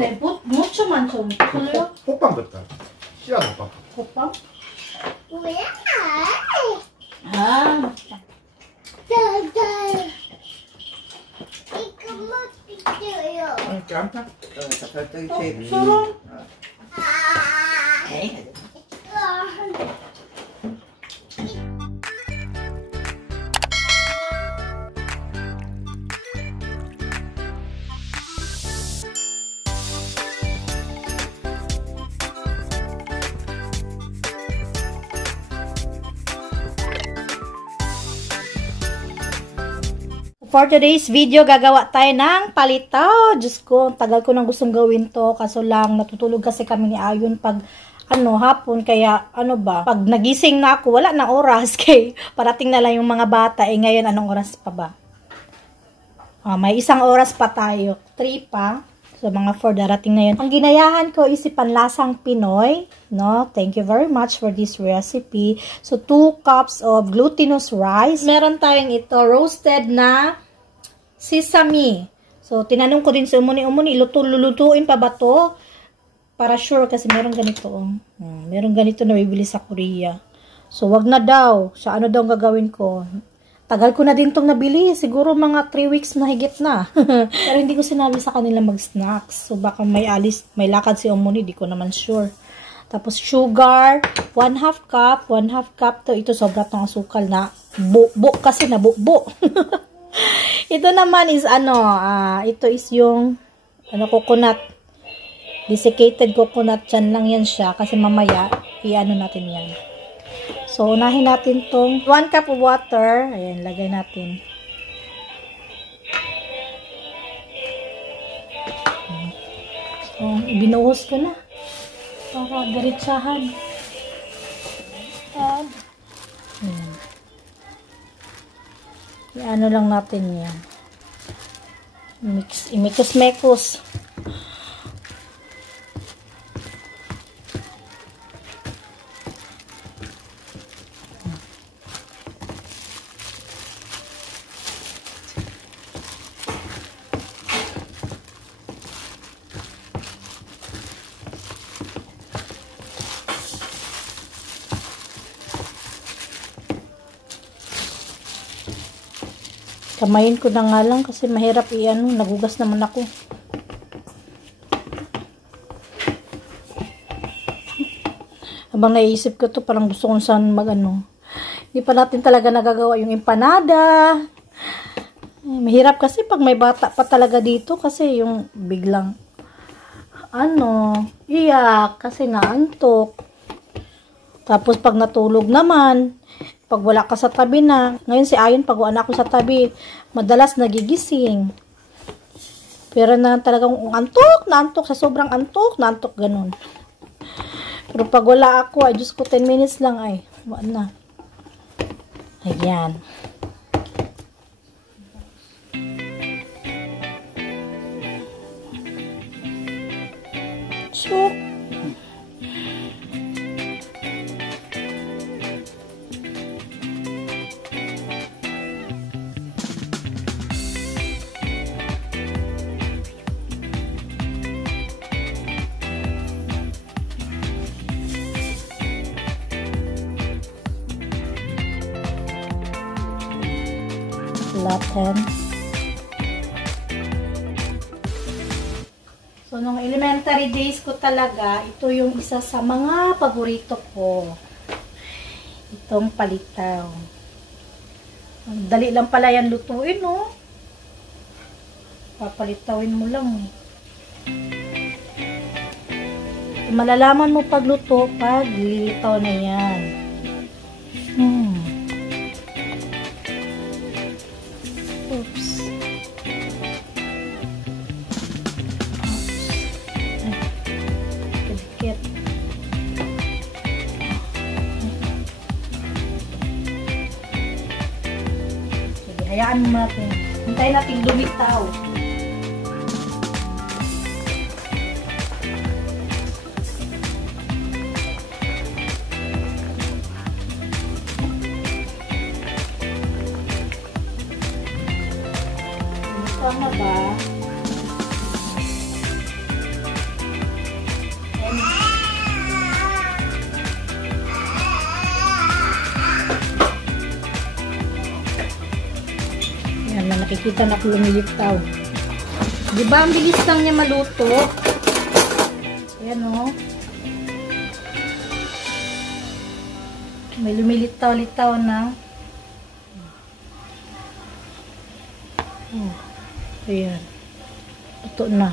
근데 mucho 많죠. 그래요? 호빵 같다. 씨앗 호빵. 호빵? 뭐야? 아, 이거 먹을게요. Campa. Kapag tayo 서로 Hey. For today's video, gagawa tayo ng palitaw. Diyos ko, tagal ko nang gustong gawin to. Kaso lang, natutulog kasi kami ni Ayun pag hapon. Kaya, pag nagising na ako, wala na oras. Kaya, parating na lang yung mga bata. Eh, ngayon, anong oras pa ba? May isang oras pa tayo. 3 pa. So, mga 4, darating na yun. Ang ginayahan ko is panlasang Pinoy. No? Thank you very much for this recipe. So, 2 cups of glutinous rice. Meron tayong ito, roasted na sesame. So, tinanong ko din sa umuni, lulutuin pa ba to? Para sure, kasi meron ganito. Meron ganito na bibili sa Korea. So, wag na daw. Sa ano daw gagawin ko? Tagal ko na din tong nabili. Siguro mga 3 weeks na higit na. Pero hindi ko sinabi sa kanila mag-snacks. So, baka may lakad si umuni. Di ko naman sure. Tapos, sugar. 1/2 cup. 1/2 cup to. Ito, sobra tong asukal na. Kasi na bubo. Ito naman is ito is yung coconut. Desiccated coconut. Yan lang yan siya. Kasi mamaya, natin yan. So, unahin natin tong 1 cup of water. Ayan, lagay natin. So, binuhos ko na. Para diretsahan. Ayan. Lang natin yan. Imikos-mekos. Kamayin ko na nga lang kasi mahirap nagugas naman ako. Habang naisip ko to, parang gusto kong saan Hindi pa natin talaga nagagawa yung empanada. Mahirap kasi pag may bata pa talaga dito kasi yung biglang iyak kasi naantok. Tapos pag natulog naman, pag wala ka sa tabi na, ngayon si Ayun, pag wala ako sa tabi, madalas nagigising. Pero na talagang naantok, sa sobrang naantok, ganun. Pero pag wala ako, ay Diyos ko, 10 minutes lang wala na. Ayan. So, Latin. So, nung elementary days ko talaga, ito yung isa sa mga paborito ko. Itong palitaw. Dali lang pala yan lutuin, no? Papalitawin mo lang. Malalaman mo pagluto pag lilitaw na yan. Oops. Dikit. Sige, hayaan mo natin. Hintayin natin lumitaw. Tama ba? Wala, nakikita na ako lumilitaw. Diba, ang bilis lang niya maluto. Ayan o. May lumilitaw-litaw na. Oh, ayan. Luto na.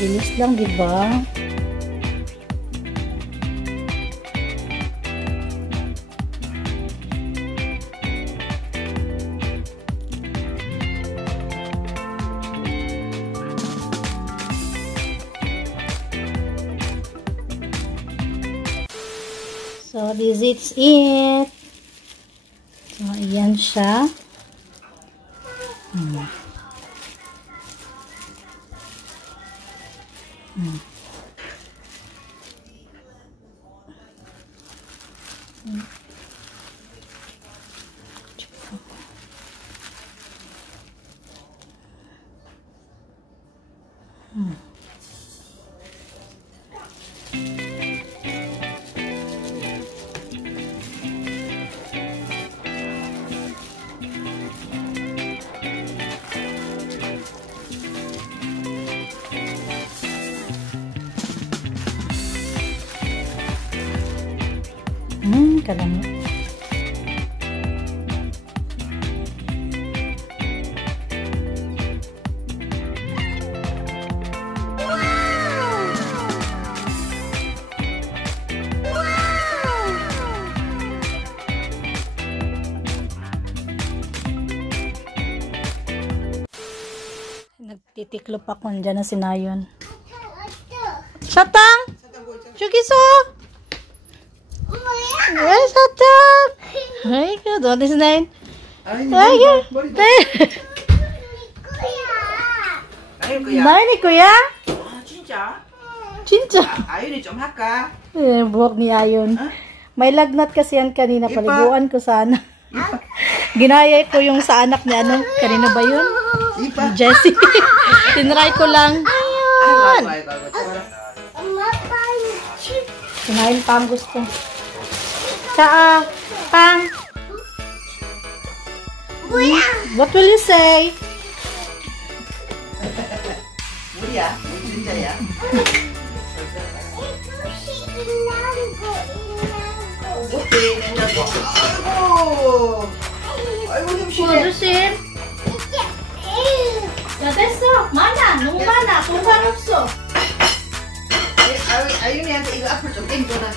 Bilis lang, di ba? So, this is it. So, ayan siya. Kadang. Nagtitiklop ako, dyan na sinayon. Satang! Chukiso! Yes, Satang! Ay, good. What is name? Ay, Nay ni Kuya? 진짜? 진짜? 아윤이 좀 할까? Eh, buhok ni Ayon. May lagnat kasi yan kanina. Paliguan ko sana. Ginaya ko yung sa anak ni ano. Kanina ba yun? Jessie. Tinry ko lang. Ayon! Kinain pa ang gusto. Saa, pang. What will you say? 우리야? 진짜야? 오케이, 냉장고. 아이고, 힘쓰네. 조심. 야, 됐어. 많아. 너무 많아. 공간 없어. 아윤이한테 이거 앞을 좀 땡겨놔.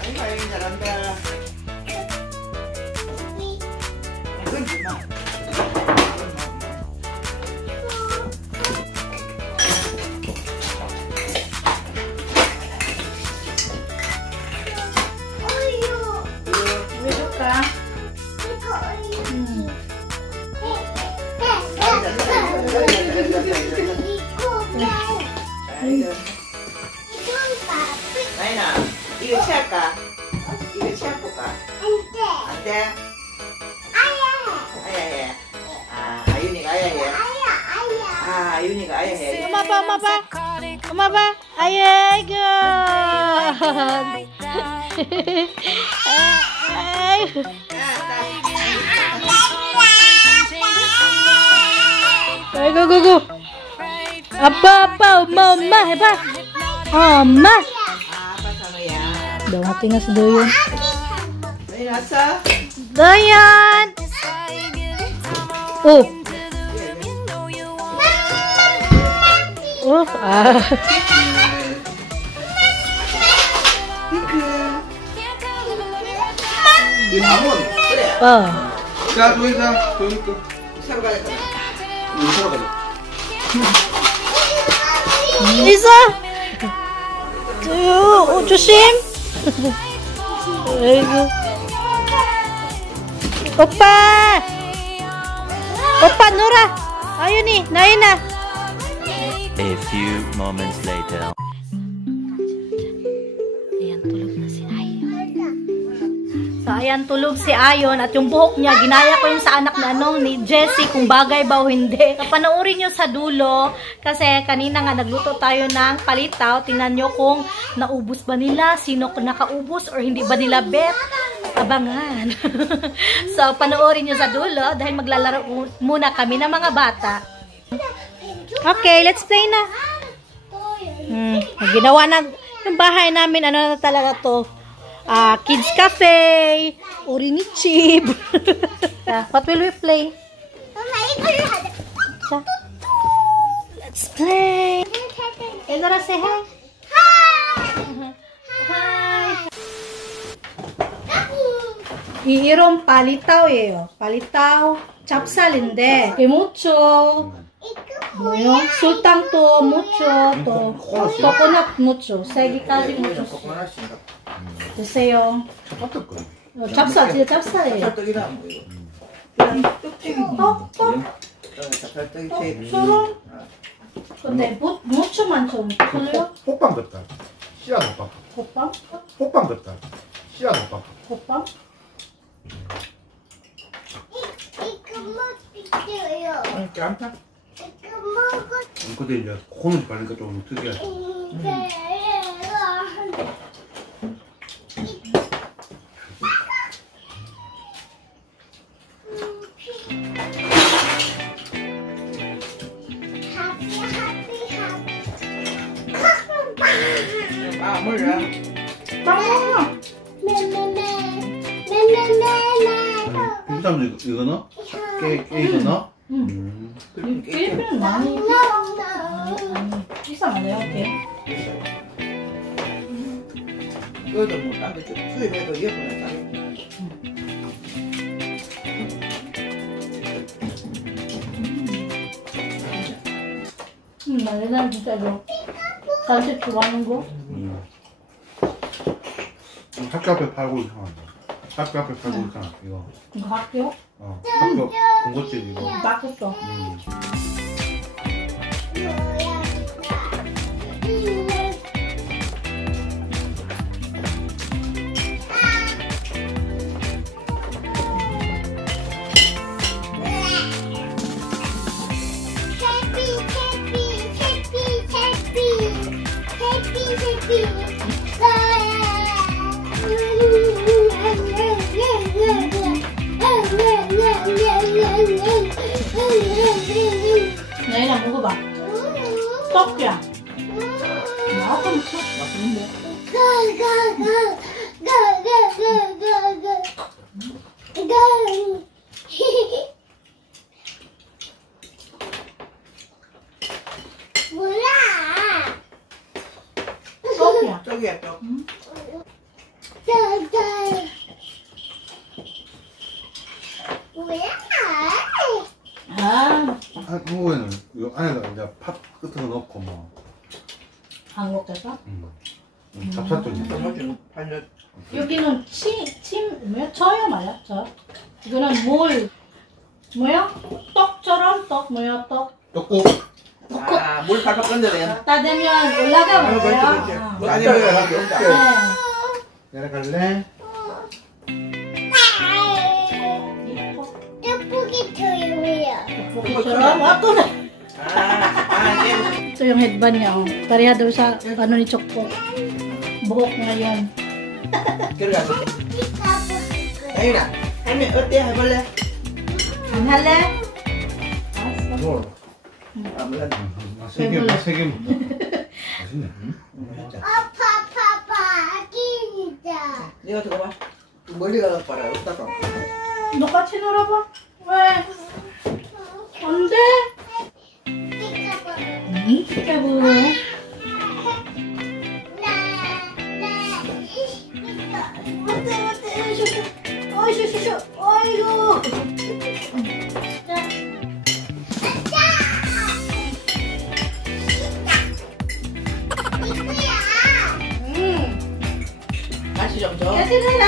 아이고, 아윤이 잘한다. 이건 주마. 왜 줄까? 나인아, 이거 치할까? 이거 치할까? 안 돼? 아야해. 아, 아윤이가 아야해. 아, 아윤이가 아야해. Oma ba? Ay, good. Ay. Ay, go. Apa, mama, hebat. Oma. Apa sama ya? Daw nga sa doyon. May nasa? Doyon. Oh. Oh, ah. 이남은 그래. 자, 저기 거. 사러 가야 돼. 이거 사러 가자. Isa. 조심. 아이고. 오빠 놀아. 아윤이, 나인아. A few moments later. So, ayan, tulog si Ayon at yung buhok niya, ginaya ko yung sa anak na ni Jessie kung bagay ba o hindi. So, panoorin nyo sa dulo kasi kanina nga nagluto tayo ng palitaw. Tingnan nyo kung naubos ba nila, sino nakaubos or hindi ba nila bet. Abangan. So, panoorin nyo sa dulo dahil maglalaro muna kami ng mga bata. Okay, let's play na. Ginawa na yung bahay namin, ano na talaga to. Kids Cafe, Orinichib. What will we play? Let's play. Elora, say hi. Hi. 이런 palitaw palitaw 찹쌀인데 mucho 뭐요? 설탕 또 mucho 또 coconut mucho 세 개까지 mucho 드세요. 찹쌀 진짜 찹쌀이에요. 찹쌀떡이라 뭐 이거. 떡떡. 떡처럼. 근데 mucho만 좀 틀려? 호빵 같다. 씨앗 호빵. 호빵? 호빵 같다. 씨앗 호빵. 호빵? 깜짝. 근데 이제 코는 바르니까 좀 특이하지. 아, 몰라. 그다음에 이거 넣어? 이거 넣어? 필리핀은 많이 비싸만해요. 오케이. 그것도 뭐, 딴데 수입해도 이어폰을 따로. 나는 진짜 이거 간식 좋아하는 거. 학교 앞에 팔고 있잖아. 학교 앞에 팔고 있잖아. 이거. 이거 학교? 학교 군것질 이거. 맛있어. 나이나 먹어봐. 떡이야. 맛있는데? 몰라. 떡이야. 떡이야, 떡. 뭐야? 한국에는 이 안에다 이제 팥 같은 거 넣고 뭐. 한국에서? 찹쌀떡이. 소주 팔려. 여기는 뭐야? 저요 말이야? 저. 이거는 물. 뭐야? 떡처럼 떡 뭐야? 떡. 떡국. 아, 물 팔팔 건드려. 따되면 올라가 그렇지, 버려요. 그렇지. 따지면 여기 없다. 내려갈래? 떡볶이 조용해요. 떡처럼 왔구나. Ito yung headband niya, oh. Pareha daw sa ano ni Chokpo. Buhok ngayon. 들어가서. 혜윤아, 할머니 어때? 해볼래? Ang hali? 뭘? 아, 몰라. 세 개. 맛있네. 파파파 아기니다. 네가 들어봐. 멀리 가서 봐라. 없다가. 똑같이 놀아봐. 왜? 안 돼? 깨부. 어이구. 맛이 좀 줘. 괜찮아?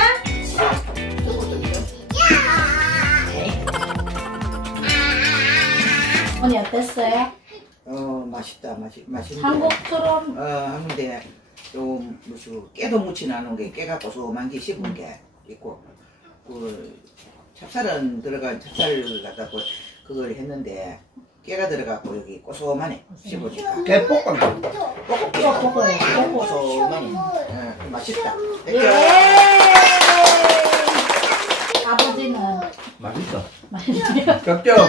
언니 어땠어요? 맛있다. 맛있는데. 한국처럼 하는데 좀 무슨 깨도 묻지 않은 게 깨가 고소한 게 씹은 게 있고 그 찹쌀은 들어간 찹쌀 갖다 그걸 했는데 깨가 들어가고 여기 고소하네 씹으니까 깨볶음. 고소하니 맛있다. 예. 아버지는 맛있어. 맛있네요. 짭짭.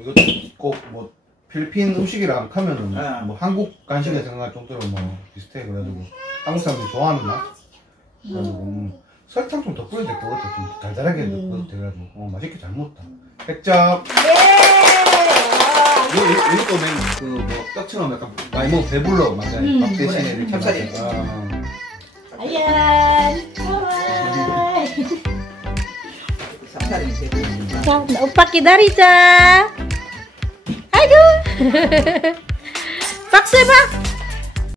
이거 꼭 뭐 필리핀 음식이랑 하면은 뭐 한국 간식에 생각할 정도로 뭐 비슷해. 그래가지고 한국 사람들이 좋아하는 맛. 그래가지고 설탕 좀 더 뿌려야 될 것 같아. 좀 달달하게 넣어도 돼가지고 맛있게 잘 먹었다. 100점. 이것도 그뭐 떡처럼 약간 많이 먹으면 배불러. 맞아요. 밥 대신에 이렇게 찹쌀이. 아연. 찹쌀이 되고. 자, 오빠 기다리자. 아이고. 박수 해봐.